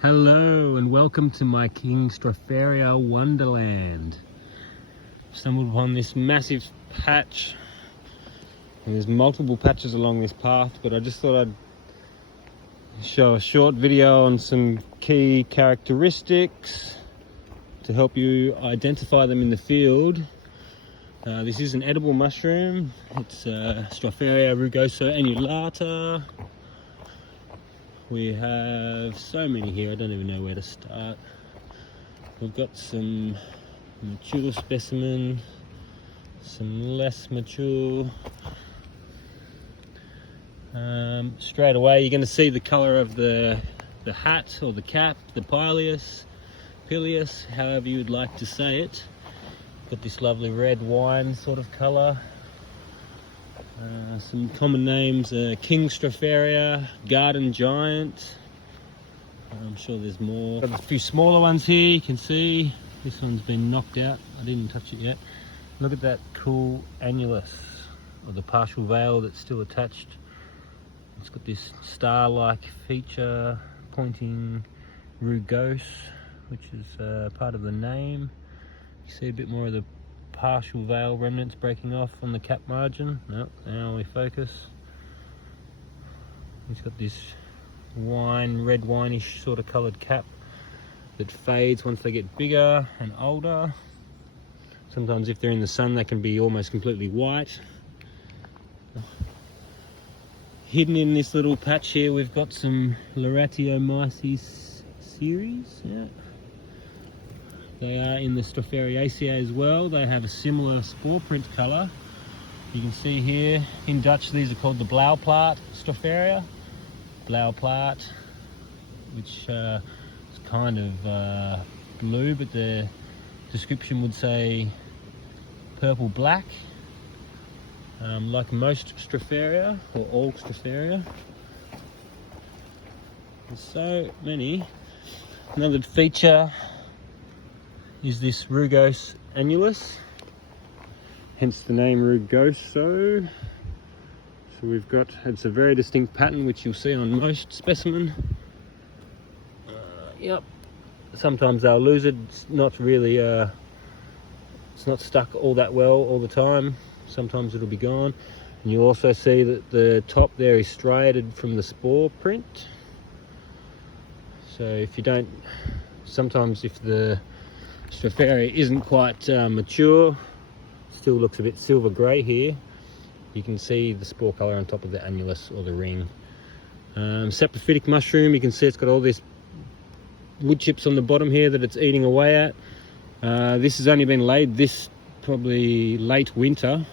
Hello and welcome to my King Stropharia wonderland. Stumbled upon this massive patch, and there's multiple patches along this path, but I just thought I'd show a short video on some key characteristics to help you identify them in the field. This is an edible mushroom. It's Stropharia rugosoannulata. We have so many here, I don't even know where to start. We've got some mature specimen, some less mature. Straight away you're going to see the colour of the hat or the cap, the pileus, however you would like to say it. Got this lovely red wine sort of colour. Some common names are King Stropharia, Garden Giant. I'm sure there's more. Got a few smaller ones here, you can see. This one's been knocked out, I didn't touch it yet. Look at that cool annulus, or the partial veil that's still attached. It's got this star-like feature pointing rugose, which is part of the name. You see a bit more of the partial veil remnants breaking off on the cap margin. No, now we focus. It's got this red wineish sort of coloured cap that fades once they get bigger and older. Sometimes if they're in the sun they can be almost completely white. Hidden in this little patch here we've got some Lauratiomyces series. Yeah. They are in the Strophariaceae as well. They have a similar spore print colour. You can see here, in Dutch these are called the blauwplaat Stropharia. Blauwplaat, which is kind of blue, but the description would say purple-black. Like most Stropharia, or all Stropharia. There's so many. Another feature is this rugose annulus, hence the name rugoso. So we've got, it's a very distinct pattern which you'll see on most specimen. Yep, sometimes they'll lose it. It's not really, it's not stuck all that well all the time. Sometimes it'll be gone. And you'll also see that the top there is striated from the spore print. So if you don't, sometimes if the Stropharia isn't quite mature, still looks a bit silver grey here, you can see the spore colour on top of the annulus or the ring. Saprophytic mushroom, you can see it's got all this wood chips on the bottom here that it's eating away at. This has only been laid this probably late winter.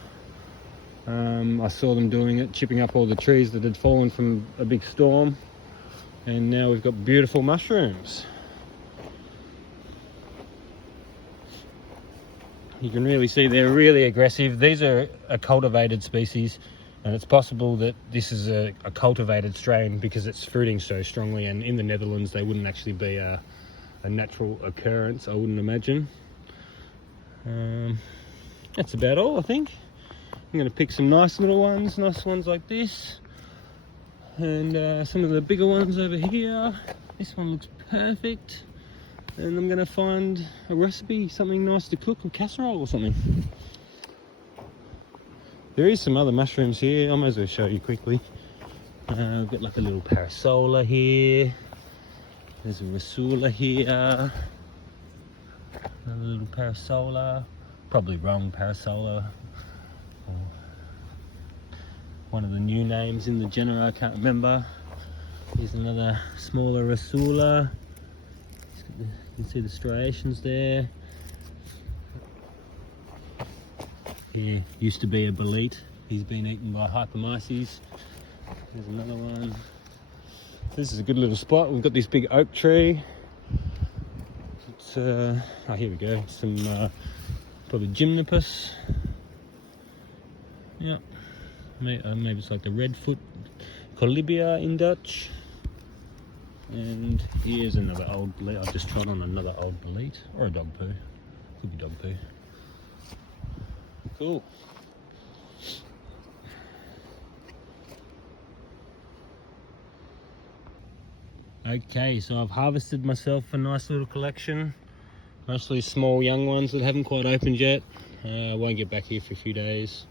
I saw them doing it, chipping up all the trees that had fallen from a big storm, and now we've got beautiful mushrooms. You can really see they're really aggressive. These are a cultivated species, and it's possible that this is a cultivated strain because it's fruiting so strongly, and in the Netherlands they wouldn't actually be a natural occurrence, I wouldn't imagine. That's about all, I think. I'm going to pick some nice little ones, nice ones like this, and some of the bigger ones over here. This one looks perfect. And I'm going to find a recipe, something nice to cook, a casserole or something. There is some other mushrooms here, I might as well show you quickly. We've got like a little parasola here. There's a rasula here. Another little parasola. Probably wrong parasola. One of the new names in the genera, I can't remember. Here's another smaller rasula. You can see the striations there. Here used to be a bolete. He's been eaten by hypomyces. There's another one. This is a good little spot. We've got this big oak tree. It's here we go. Some probably gymnopus. Yeah. Maybe it's like the redfoot colibia in Dutch. And here's another old bolete. I've just trod on another old bolete, or a dog poo. Could be dog poo. Cool. Okay, so I've harvested myself a nice little collection, mostly small young ones that haven't quite opened yet. I won't get back here for a few days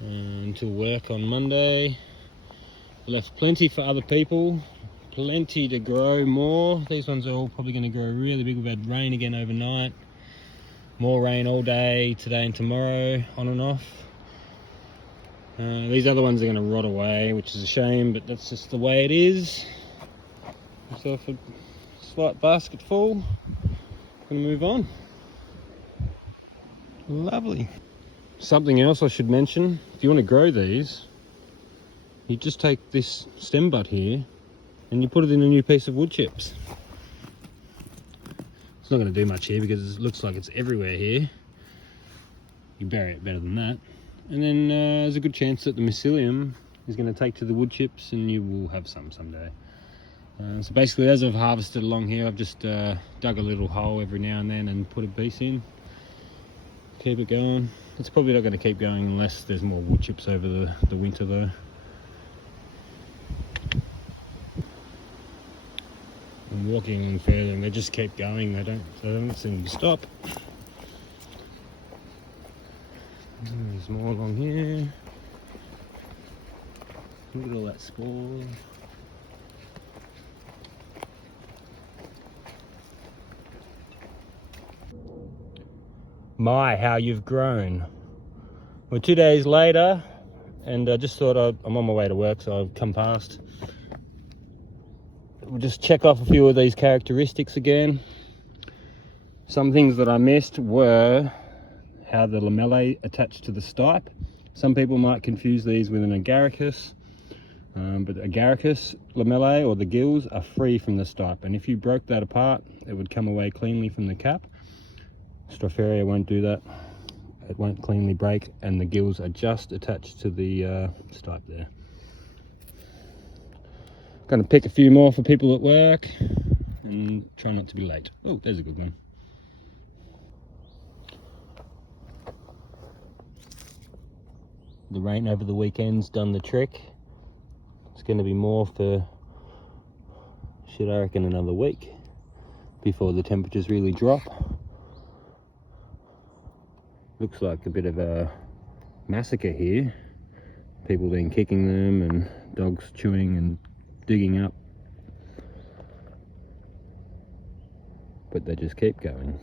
until work on Monday. I left plenty for other people, plenty to grow more. These ones are all probably going to grow really big. We've had rain again overnight, more rain all day today and tomorrow, on and off. These other ones are going to rot away, which is a shame, but that's just the way it is. Myself a slight basket full. Gonna move on. Lovely. Something else I should mention, if you want to grow these, you just take this stem bud here and you put it in a new piece of wood chips. It's not going to do much here because it looks like it's everywhere here. You bury it better than that. And then there's a good chance that the mycelium is going to take to the wood chips and you will have some someday. So basically, as I've harvested along here, I've just dug a little hole every now and then and put a piece in. Keep it going. It's probably not going to keep going unless there's more wood chips over the winter though. I'm walking on further and they just keep going. They don't seem to stop. There's more along here. Look at all that spore. My, how you've grown. Well, 2 days later, and I just thought I'm on my way to work, so I've come past. We'll just check off a few of these characteristics again. Some things that I missed were how the lamellae attach to the stipe. Some people might confuse these with an agaricus, but agaricus lamellae, or the gills, are free from the stipe, and if you broke that apart, it would come away cleanly from the cap. Stropharia won't do that. It won't cleanly break, and the gills are just attached to the stipe there. Going to pick a few more for people at work and try not to be late. Oh, there's a good one. The rain over the weekend's done the trick. It's going to be more for, shit, I reckon another week before the temperatures really drop. Looks like a bit of a massacre here. People been kicking them and dogs chewing and digging up. But they just keep going.